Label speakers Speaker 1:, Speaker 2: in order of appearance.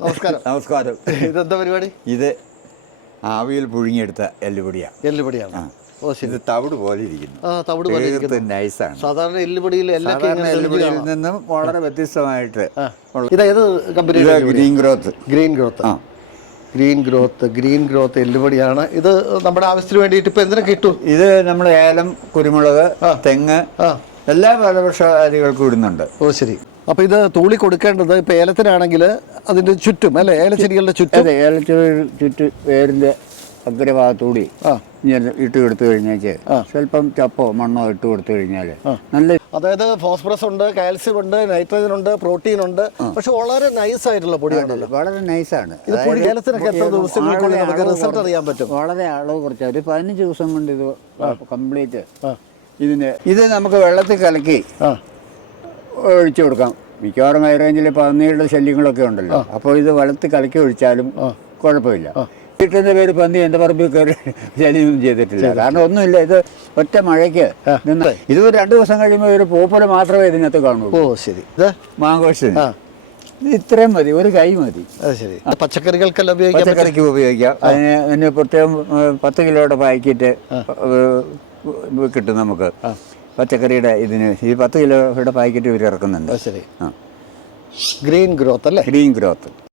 Speaker 1: നമസ്കാരം.
Speaker 2: നമസ്കാരം.
Speaker 1: ഇതെന്താ പരിപാടി?
Speaker 2: ഇത് ആവിയിൽ പുഴുങ്ങിയെടുത്ത എല്ലുപൊടിയാണ്.
Speaker 1: എല്ലുപൊടിയാണ് ഓ ശരി.
Speaker 2: ഇത് തവിട് പോലെ ഇരിക്കുന്നു.
Speaker 1: ആ തവിട് പോലെ
Speaker 2: ഇരിക്കുന്നു.
Speaker 1: ഇരിക്കുന്നു.
Speaker 2: നൈസാണ്.
Speaker 1: സാധാരണ എല്ലുപൊടിയിൽ എല്ലാം
Speaker 2: സാധാരണ എല്ലുപൊടിയിൽ നിന്നും വളരെ വ്യത്യസ്തമായിട്ട് ഉള്ള-
Speaker 1: ഇത് ഏത് കമ്പനി
Speaker 2: ഇത് ഗ്രീൻ ഗ്രോത്ത്.
Speaker 1: Green growth.
Speaker 2: ആ.
Speaker 1: ഗ്രീൻ ഗ്രോത്ത് ഗ്രീൻ ഗ്രോത്ത് എല്ലുപൊടിയാണ്. ഇത് നമ്മുടെ ആവശ്യത്തിന് വേണ്ടിയിട്ട് ഇപ്പൊ എന്തിനാ കിട്ടും
Speaker 2: ഇത് നമ്മൾ ഏലം കുരുമുളക് തെങ്ങ്
Speaker 1: ആ.
Speaker 2: എല്ലാ ഫലവൃക്ഷകാരികൾക്കും ഇടുന്നുണ്ട്.
Speaker 1: ഓ ശരി. അപ്പൊ ഇത് തൂളി കൊടുക്കേണ്ടത് ഇപ്പൊ ഏലത്തിനാണെങ്കിൽ അതിന്റെ ചുറ്റും അല്ലെ? ഏലച്ചെടികളുടെ ചുറ്റും?
Speaker 2: അതെ ഏലത്തിന് ചുറ്റ് വേരിന്റെ അഗ്രഭാഗത്തൂടി
Speaker 1: ആ.
Speaker 2: ഇങ്ങനെ ഇട്ട് കൊടുത്തു കഴിഞ്ഞാൽ സ്വല്പം ചപ്പോ മണ്ണോ ഇട്ട് കൊടുത്തു കഴിഞ്ഞാൽ നല്ല
Speaker 1: അതായത് ഫോസ്ഫറസ് ഉണ്ട് കാൽസ്യം ഉണ്ട് നൈട്രജൻ ഉണ്ട് പ്രോട്ടീൻ ഉണ്ട്. പക്ഷെ വളരെ നൈസ് ആയിട്ടുള്ള പൊടിയാണല്ലോ
Speaker 2: വളരെ നൈസാണ്.
Speaker 1: ഏലത്തിനൊക്കെ എത്ര ദിവസങ്ങൾക്കുള്ളിൽ നമുക്ക് റിസൾട്ട് അറിയാൻ പറ്റും.
Speaker 2: വളരെ അളവ് കുറച്ച്. ഒരു പതിനഞ്ച് ദിവസം കൊണ്ട് ഇത് കംപ്ലീറ്റ്. ഇതിന് ഇത് നമുക്ക് വെള്ളത്തിൽ കലക്കി
Speaker 1: ആ.
Speaker 2: ഒഴിച്ചു കൊടുക്കാം. മിക്കവാറും ഹൈ റേഞ്ചിൽ പന്നിയുടെ ശല്യങ്ങളൊക്കെ ഉണ്ടല്ലോ. അപ്പോൾ ഇത് വളർത്ത് കലക്കി ഒഴിച്ചാലും കുഴപ്പമില്ല. കിട്ടുന്ന പേര് പന്നി എന്റെ പറമ്പിൽ കയറി ശല്യമൊന്നും ചെയ്തിട്ടില്ല. കാരണം ഒന്നുമില്ല ഇത് ഒറ്റ മഴയ്ക്ക് നിന്ന് ഇത് രണ്ടു ദിവസം കഴിയുമ്പോൾ ഒരു പൂപ്പല മാത്രമേ ഇതിനകത്ത് കാണുള്ളൂ ഓ
Speaker 1: ശരി. ഇത്?
Speaker 2: മാങ്കോഷിന് ഇത് ഇത്രയും മതി ഒരു കൈ മതി.
Speaker 1: ശരി. പച്ചക്കറികൾക്കെല്ലാം ഉപയോഗിക്കാൻ പറ്റും?
Speaker 2: പച്ചക്കറിക്ക് ഉപയോഗിക്കാം അതിന് അതിന് പ്രത്യേകം പത്ത് കിലോയുടെ പാക്കറ്റ് കിട്ടും നമുക്ക്. പച്ചക്കറിയുടെ ഇതിന് ഈ പത്ത് കിലോയുടെ പാക്കറ്റ് ഇവർ ഇറക്കുന്നുണ്ട്.
Speaker 1: ശരി.
Speaker 2: ആ.
Speaker 1: ഗ്രീൻ ഗ്രോത്ത് അല്ലേ?
Speaker 2: Green growth